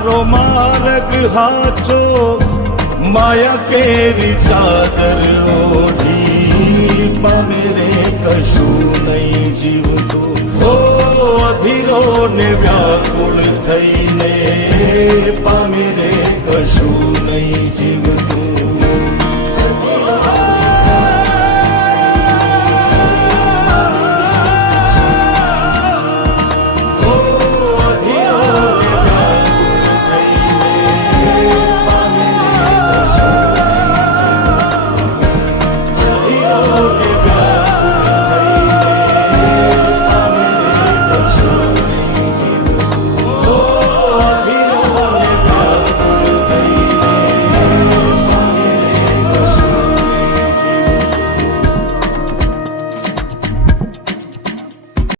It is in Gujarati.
તારો માર્ગ હાચો માયા કેરી ચાદર ઓઢી પામે રે કશું નહીં જીવતું હો અધીરો ને વ્યાકુળ થઈને પામે રે કશું નહીં જીવ